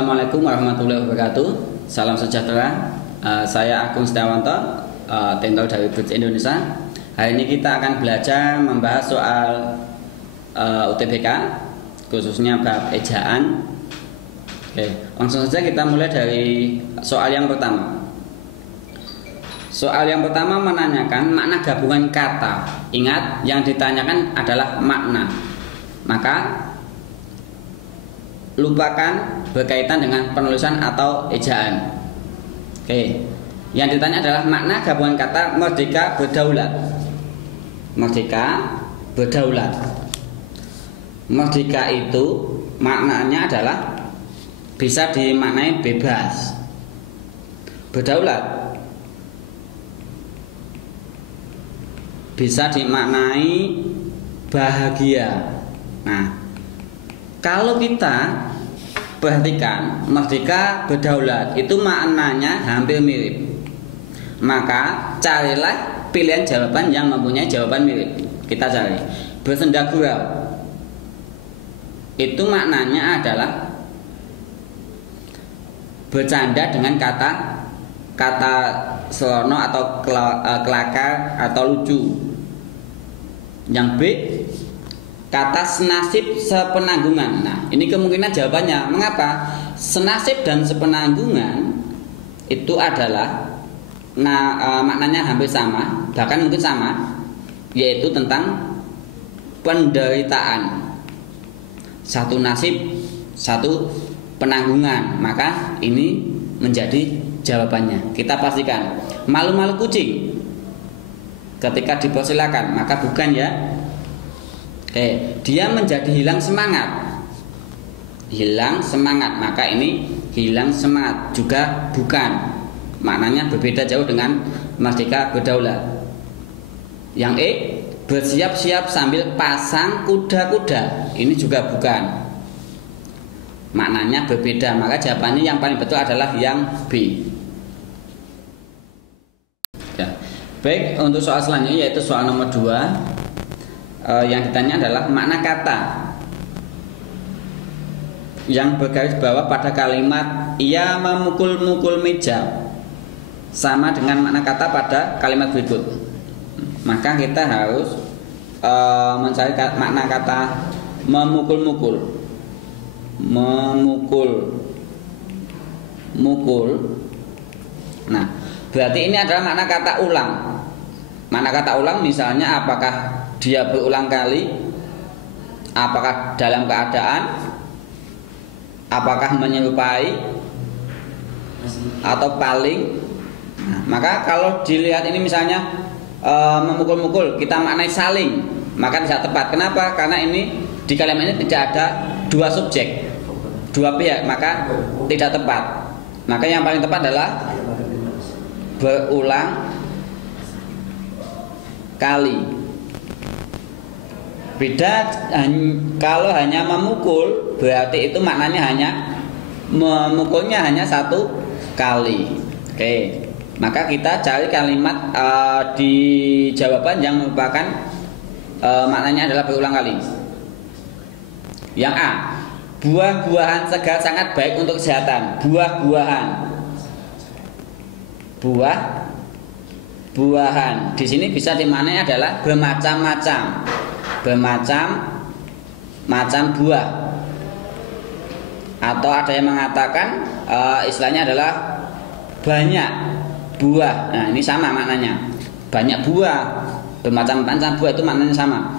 Assalamualaikum warahmatullahi wabarakatuh. Salam sejahtera. Saya Agung Setiawanto, Tentor dari Bridge Indonesia. Hari ini kita akan belajar membahas soal UTBK, khususnya bab ejaan. Oke, langsung saja kita mulai dari soal yang pertama. Soal yang pertama menanyakan makna gabungan kata. Ingat, yang ditanyakan adalah makna. Maka lupakan berkaitan dengan penulisan atau ejaan. Oke, yang ditanya adalah makna gabungan kata merdeka berdaulat. Merdeka berdaulat. Merdeka itu maknanya adalah bisa dimaknai bebas. Berdaulat bisa dimaknai bahagia. Nah, kalau kita perhatikan merdeka berdaulat itu maknanya hampir mirip. Maka carilah pilihan jawaban yang mempunyai jawaban mirip. Kita cari bersenda gurau. Itu maknanya adalah bercanda dengan kata serono atau kelakar atau lucu. Yang B, kata senasib sepenanggungan. Nah, ini kemungkinan jawabannya. Mengapa? Senasib dan sepenanggungan itu adalah maknanya hampir sama, bahkan mungkin sama, yaitu tentang penderitaan. Satu nasib, satu penanggungan. Maka ini menjadi jawabannya. Kita pastikan. Malu-malu kucing ketika dipersilakan, maka bukan ya. Oke, dia menjadi hilang semangat. Hilang semangat, maka ini hilang semangat juga bukan. Maknanya berbeda jauh dengan merdeka berdaulat. Yang E, bersiap-siap sambil pasang kuda-kuda. Ini juga bukan. Maknanya berbeda, maka jawabannya yang paling betul adalah yang B. Ya. Baik, untuk soal selanjutnya yaitu soal nomor 2. Yang ditanya adalah makna kata yang bergaris bawah pada kalimat ia memukul-mukul meja sama dengan makna kata pada kalimat berikut. Maka kita harus mencari makna kata memukul-mukul. Memukul. Nah, berarti ini adalah makna kata ulang. Makna kata ulang misalnya apakah dia berulang kali, apakah dalam keadaan, apakah menyerupai, atau paling. Nah, maka kalau dilihat ini misalnya memukul-mukul, kita maknai saling, maka tidak tepat. Kenapa? Karena ini di kalimat ini tidak ada dua subjek, dua pihak, maka tidak tepat. Maka yang paling tepat adalah berulang kali. Beda kalau hanya memukul, berarti itu maknanya hanya memukulnya hanya satu kali. Oke, maka kita cari kalimat di jawaban yang merupakan maknanya adalah berulang kali. Yang A, buah-buahan segar sangat baik untuk kesehatan. Buah-buahan di sini bisa dimaknai adalah bermacam-macam buah, atau ada yang mengatakan istilahnya adalah banyak buah. Nah, ini sama maknanya, banyak buah, bermacam-macam buah itu maknanya sama.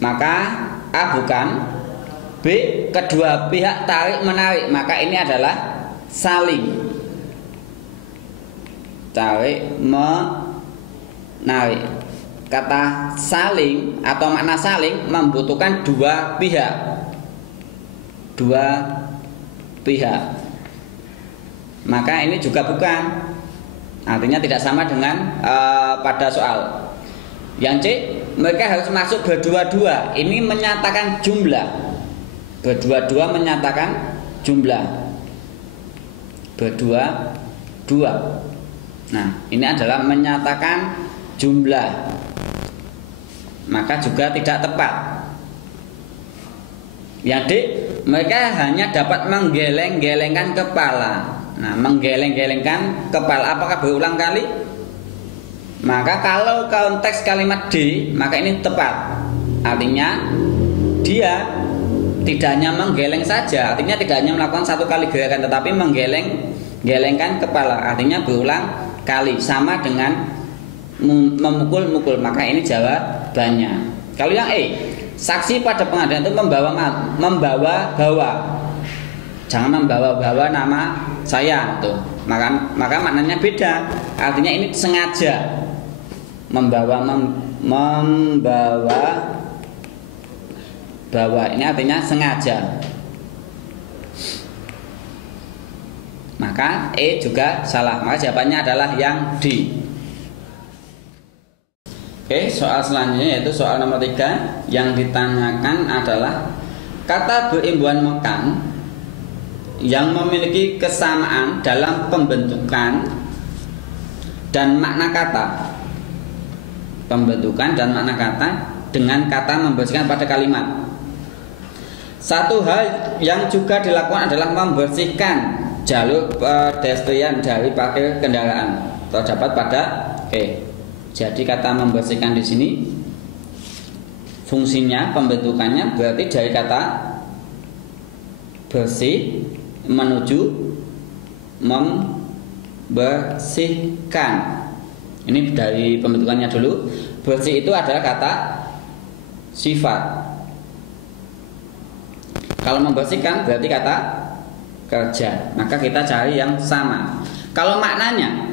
Maka A bukan. B, kedua pihak tarik menarik, maka ini adalah saling. Tarik menarik. Kata saling atau makna saling membutuhkan dua pihak. Maka ini juga bukan. Artinya tidak sama dengan pada soal. Yang C, mereka harus masuk berdua-dua. Ini menyatakan jumlah. Berdua-dua menyatakan jumlah. Berdua-dua. Nah, ini adalah menyatakan jumlah. Maka juga tidak tepat. Yang D, mereka hanya dapat menggeleng-gelengkan kepala. Nah, menggeleng-gelengkan kepala apakah berulang kali? Maka kalau konteks kalimat D, maka ini tepat. Artinya dia tidak hanya menggeleng saja, artinya tidak hanya melakukan satu kali gerakan, tetapi menggeleng-gelengkan kepala, artinya berulang kali, sama dengan memukul-mukul. Maka ini jawabannya. Kalau yang E, saksi pada pengadilan itu membawa-bawa. Jangan membawa-bawa nama saya tuh. Maka maknanya beda. Artinya ini sengaja membawa ini artinya sengaja. Maka E juga salah. Maka jawabannya adalah yang D. Oke, soal selanjutnya yaitu soal nomor 3. Yang ditanyakan adalah kata berimbuhan mekan yang memiliki kesamaan dalam pembentukan dan makna kata. Pembentukan dan makna kata dengan kata membersihkan pada kalimat. Satu hal yang juga dilakukan adalah membersihkan jalur pedestrian dari parkir kendaraan. Terdapat pada jadi kata membersihkan di sini fungsinya pembentukannya berarti dari kata bersih menuju membersihkan. Ini dari pembentukannya dulu. Bersih itu adalah kata sifat. Kalau membersihkan berarti kata kerja. Maka kita cari yang sama. Kalau maknanya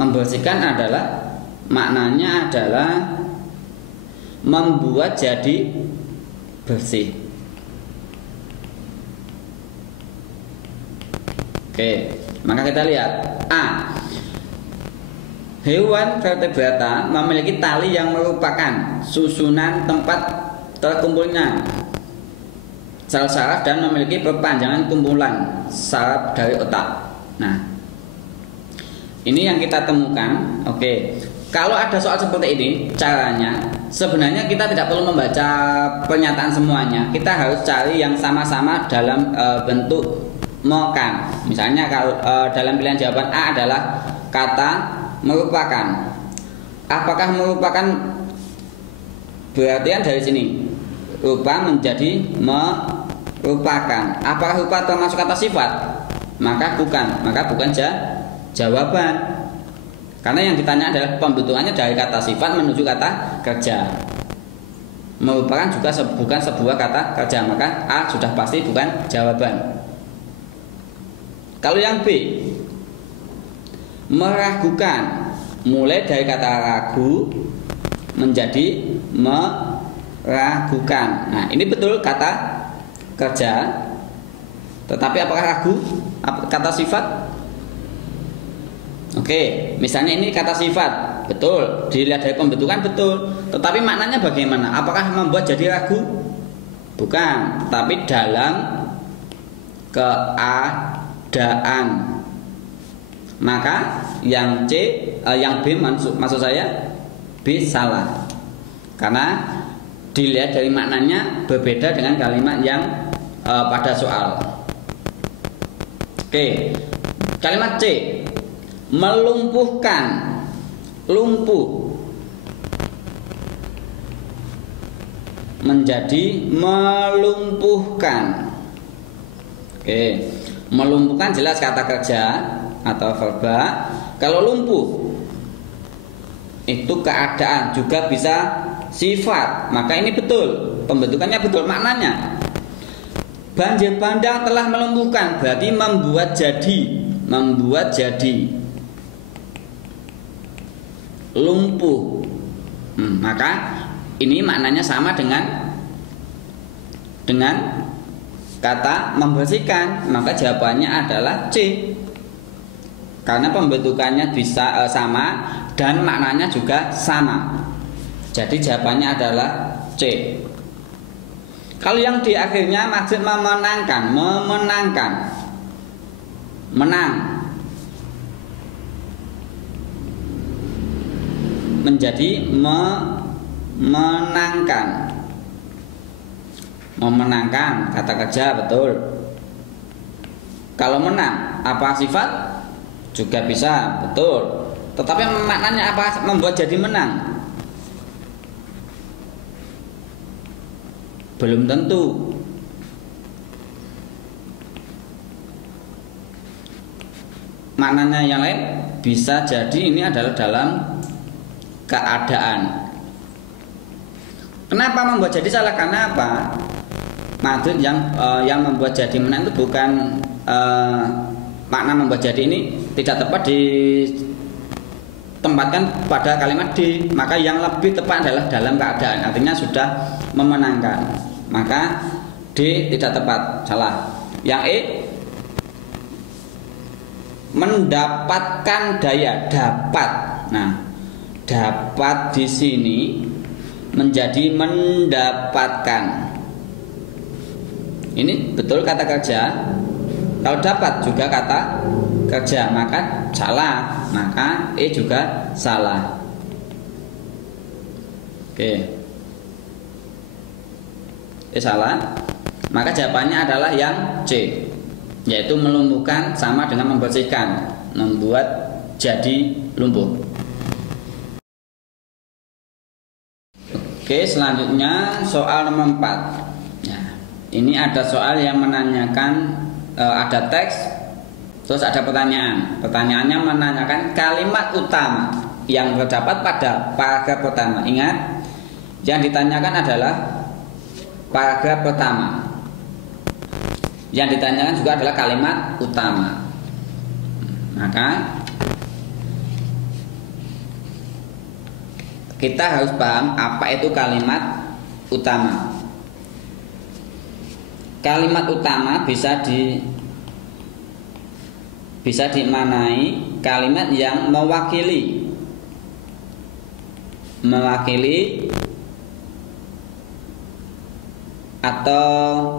membersihkan maknanya adalah membuat jadi bersih. Oke, maka kita lihat A. Hewan vertebrata memiliki tali yang merupakan susunan tempat terkumpulnya saraf-saraf dan memiliki perpanjangan kumpulan saraf dari otak. Nah, ini yang kita temukan. Oke, kalau ada soal seperti ini, caranya sebenarnya kita tidak perlu membaca pernyataan semuanya. Kita harus cari yang sama-sama dalam bentuk mekan. Misalnya kalau dalam pilihan jawaban A adalah kata merupakan. Apakah merupakan berarti dari sini? Rupa menjadi merupakan. Apakah rupa termasuk kata sifat? Maka bukan. Maka bukan jawaban. Karena yang ditanya adalah pembentukannya dari kata sifat menuju kata kerja. Merupakan juga bukan sebuah kata kerja. Maka A sudah pasti bukan jawaban. Kalau yang B, meragukan, mulai dari kata ragu menjadi meragukan. Nah, ini betul kata kerja. Tetapi apakah ragu kata sifat? Oke, misalnya ini kata sifat, betul. Dilihat dari pembentukan betul. Tetapi maknanya bagaimana? Apakah membuat jadi ragu? Bukan, tapi dalam keadaan. Maka yang yang B maksud saya B salah. Karena dilihat dari maknanya berbeda dengan kalimat yang pada soal. Oke. Kalimat C, melumpuhkan, lumpuh menjadi melumpuhkan. Oke. Melumpuhkan jelas kata kerja atau verba. Kalau lumpuh itu keadaan, juga bisa sifat. Maka ini betul, pembentukannya betul, maknanya banjir bandang telah melumpuhkan, berarti membuat jadi lumpuh. Maka ini maknanya sama dengan kata membersihkan. Maka jawabannya adalah C. Karena pembentukannya bisa sama dan maknanya juga sama. Jadi jawabannya adalah C. Kalau yang di akhirnya maksud memenangkan, menang menjadi memenangkan. Memenangkan, kata kerja, betul. Kalau menang, apa sifat? Juga bisa, betul. Tetapi maknanya apa membuat jadi menang? Belum tentu. Maknanya yang lain bisa jadi ini adalah dalam keadaan. Kenapa membuat jadi salah? Karena apa? Maksud yang membuat jadi menang itu bukan makna membuat jadi ini tidak tepat ditempatkan pada kalimat di, maka yang lebih tepat adalah dalam keadaan, artinya sudah memenangkan, maka D tidak tepat, salah. Yang E, mendapatkan daya, dapat. Nah, dapat di sini menjadi mendapatkan. Ini betul kata kerja. Kalau dapat juga kata kerja, maka salah. Maka E juga salah. Oke. E salah. Maka jawabannya adalah yang C, yaitu melumpuhkan sama dengan membersihkan, membuat jadi lumpuh. Oke, selanjutnya soal nomor 4. Ini ada soal yang menanyakan ada teks, terus ada pertanyaan. Pertanyaannya menanyakan kalimat utama yang terdapat pada paragraf pertama. Ingat, yang ditanyakan adalah paragraf pertama. Yang ditanyakan juga adalah kalimat utama. Maka kita harus paham apa itu kalimat utama. Kalimat utama bisa dimaknai kalimat yang mewakili atau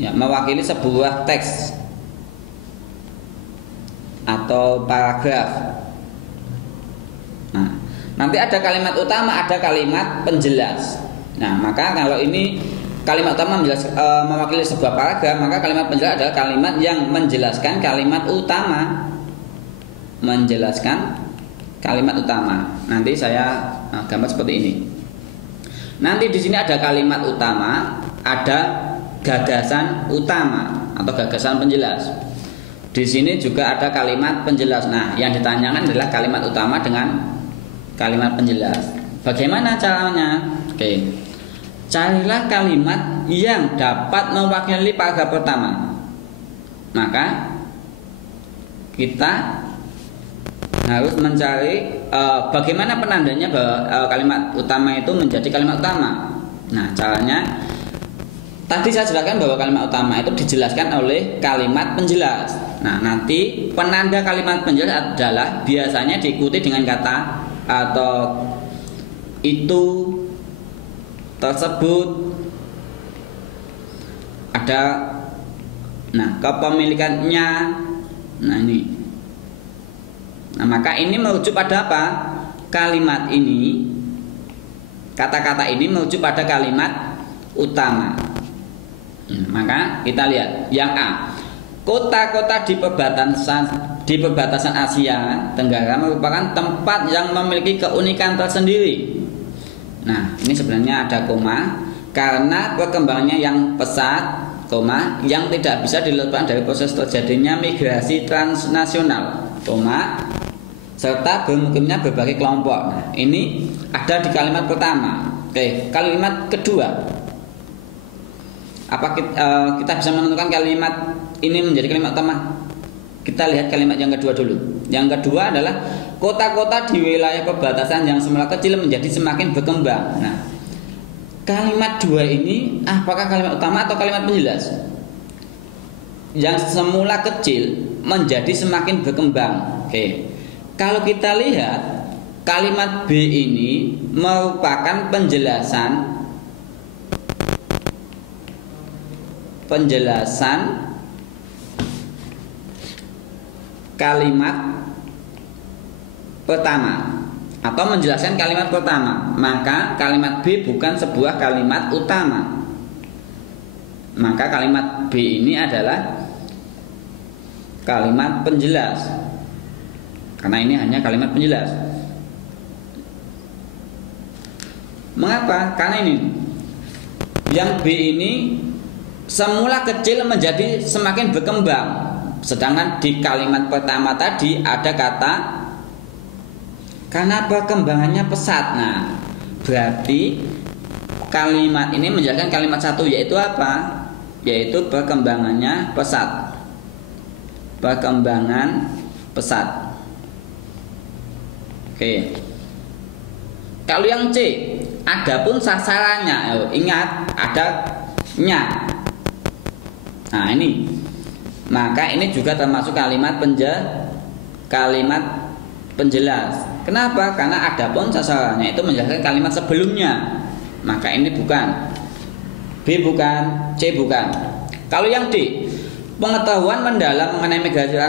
mewakili sebuah teks atau paragraf. Nah, nanti ada kalimat utama, ada kalimat penjelas. Nah, maka kalau ini kalimat utama mewakili sebuah paragraf, maka kalimat penjelas adalah kalimat yang menjelaskan kalimat utama. Menjelaskan kalimat utama. Nanti saya gambar seperti ini. Nanti di sini ada kalimat utama, ada gagasan utama atau gagasan penjelas. Di sini juga ada kalimat penjelas. Nah, yang ditanyakan adalah kalimat utama dengan kalimat penjelas. Bagaimana caranya? Oke. Carilah kalimat yang dapat mewakili paragraf pertama. Maka kita harus mencari bagaimana penandanya bahwa kalimat utama itu menjadi kalimat utama. Nah, caranya tadi saya jelaskan bahwa kalimat utama itu dijelaskan oleh kalimat penjelas. Nah, nanti penanda kalimat penjelas adalah biasanya diikuti dengan kata atau itu, tersebut, ada, nah, kepemilikannya. Nah, ini. Nah, maka ini merujuk pada apa? Kalimat ini, kata-kata ini merujuk pada kalimat utama. Maka kita lihat yang A. Kota-kota di perbatasan Asia Tenggara merupakan tempat yang memiliki keunikan tersendiri. Nah, ini sebenarnya ada koma karena perkembangannya yang pesat, koma, yang tidak bisa dilepaskan dari proses terjadinya migrasi transnasional, koma, serta bermukimnya berbagai kelompok. Nah, ini ada di kalimat pertama. Oke, kalimat kedua. Apa kita bisa menentukan kalimat ini menjadi kalimat utama? Kita lihat kalimat yang kedua dulu. Yang kedua adalah kota-kota di wilayah perbatasan yang semula kecil menjadi semakin berkembang. Nah, kalimat dua ini apakah kalimat utama atau kalimat penjelas? Yang semula kecil menjadi semakin berkembang. Oke. Kalau kita lihat kalimat B ini merupakan penjelasan kalimat pertama. atau menjelaskan kalimat pertama, maka kalimat B bukan sebuah kalimat utama. Maka kalimat B ini adalah kalimat penjelas, karena ini hanya kalimat penjelas. Mengapa? Karena ini yang B ini semula kecil menjadi semakin berkembang, sedangkan di kalimat pertama tadi ada kata karena perkembangannya pesat. Nah, berarti kalimat ini menjelaskan kalimat satu, yaitu apa? Yaitu perkembangannya pesat. Perkembangan pesat. Oke. Kalau yang C, adapun sasarannya, ingat ada nya. Nah, ini. Maka ini juga termasuk kalimat penjelas. Kenapa? Karena adapun sasarannya itu menjelaskan kalimat sebelumnya. Maka ini bukan. B bukan, C bukan. Kalau yang D, pengetahuan mendalam mengenai migrasi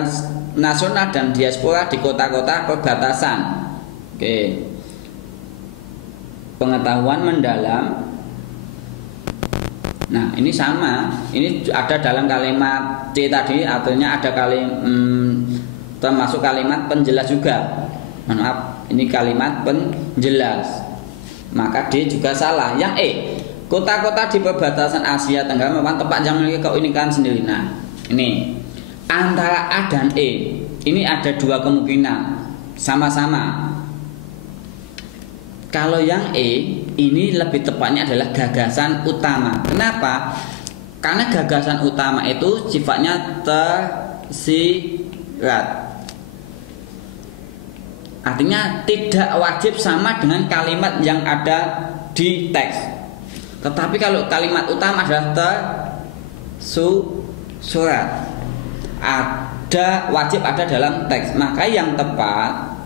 nasional dan diaspora di kota-kota perbatasan. Oke. Pengetahuan mendalam. Nah, ini sama. Ini ada dalam kalimat C tadi, artinya ada termasuk kalimat penjelas juga. Maaf, ini kalimat penjelas. Maka D juga salah. Yang E, kota-kota di perbatasan Asia Tenggara merupakan tempat yang memiliki keunikan sendiri. Nah, ini antara A dan E, ini ada dua kemungkinan sama-sama. Kalau yang E, ini lebih tepatnya adalah gagasan utama. Kenapa? Karena gagasan utama itu sifatnya tersirat. Artinya tidak wajib sama dengan kalimat yang ada di teks. Tetapi kalau kalimat utama adalah tersurat, wajib ada dalam teks. Maka yang tepat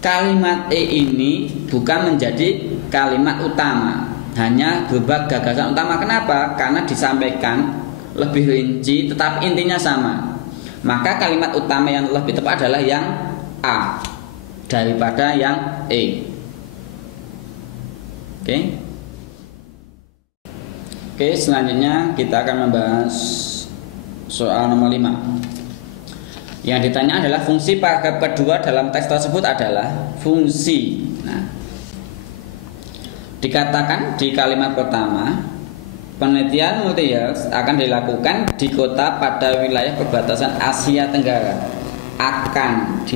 kalimat E ini bukan menjadi kalimat utama, hanya berupa gagasan utama. Kenapa? Karena disampaikan lebih rinci tetapi intinya sama. Maka kalimat utama yang lebih tepat adalah yang A daripada yang E. Oke, selanjutnya kita akan membahas soal nomor 5. Yang ditanya adalah fungsi paragraf kedua dalam teks tersebut adalah fungsi. Nah, dikatakan di kalimat pertama, penelitian multi-years akan dilakukan di kota pada wilayah perbatasan Asia Tenggara. Akan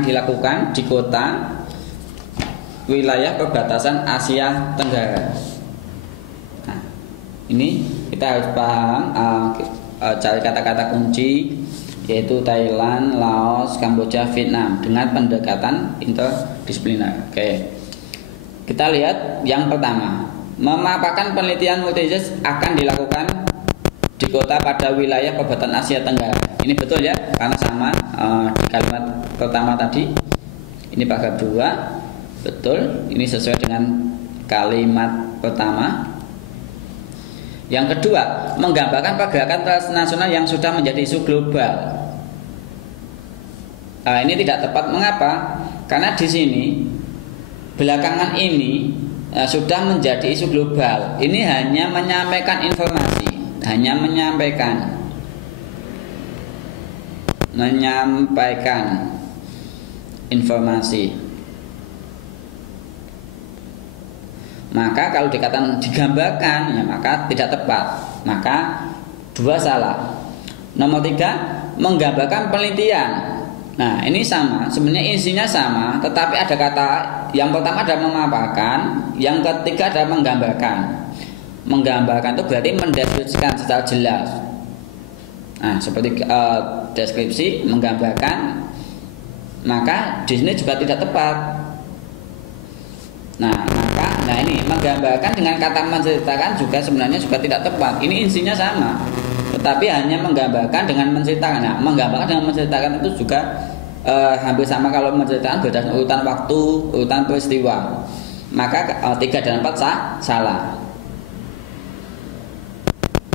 dilakukan di kota wilayah perbatasan Asia Tenggara. Nah, ini kita harus paham cari kata-kata kunci, yaitu Thailand, Laos, Kamboja, Vietnam dengan pendekatan interdisipliner. Oke. Kita lihat yang pertama, memaparkan penelitian multi-years akan dilakukan di kota pada wilayah perbatasan Asia Tenggara. Ini betul ya, karena sama di kalimat pertama tadi. Ini paragraf 2, betul. Ini sesuai dengan kalimat pertama. Yang kedua, menggambarkan pergerakan transnasional yang sudah menjadi isu global. Ini tidak tepat. Mengapa? Karena di sini belakangan ini sudah menjadi isu global. Ini hanya menyampaikan informasi. Hanya menyampaikan informasi. Maka kalau dikatakan digambarkan, ya maka tidak tepat. Maka 2 salah. Nomor 3, menggambarkan penelitian. Nah, ini sama, sebenarnya isinya sama, tetapi ada kata yang pertama adalah memaparkan, yang ketiga adalah menggambarkan. Menggambarkan itu berarti mendeskripsikan secara jelas. Nah, seperti deskripsi, menggambarkan, maka di sini juga tidak tepat. Nah, ini menggambarkan dengan kata menceritakan juga sebenarnya juga tidak tepat. Ini insinya sama, tetapi hanya menggambarkan dengan menceritakan. Nah, menggambarkan dengan menceritakan itu juga hampir sama kalau menceritakan berdasarkan urutan waktu, urutan peristiwa. Maka 3 dan 4 salah.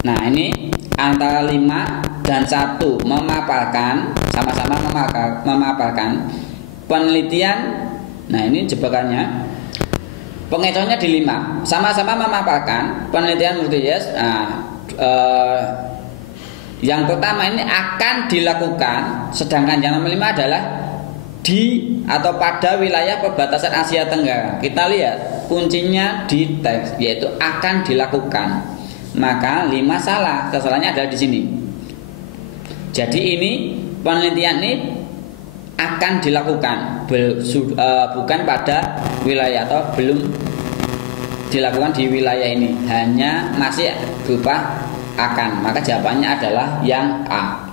Nah, ini antara 5 dan 1 memaparkan, sama-sama memaparkan penelitian. Nah, ini jebakannya. Pengecohnya di 5, sama-sama memaparkan penelitian multi-yes. Nah, yang pertama ini akan dilakukan, sedangkan yang nomor 5 adalah di atau pada wilayah perbatasan Asia Tenggara. Kita lihat kuncinya di teks, yaitu akan dilakukan. Maka 5 salah, kesalahannya adalah di sini. Jadi ini penelitian ini akan dilakukan, bukan pada wilayah, atau belum dilakukan di wilayah ini, hanya masih berupa akan. Maka jawabannya adalah yang A.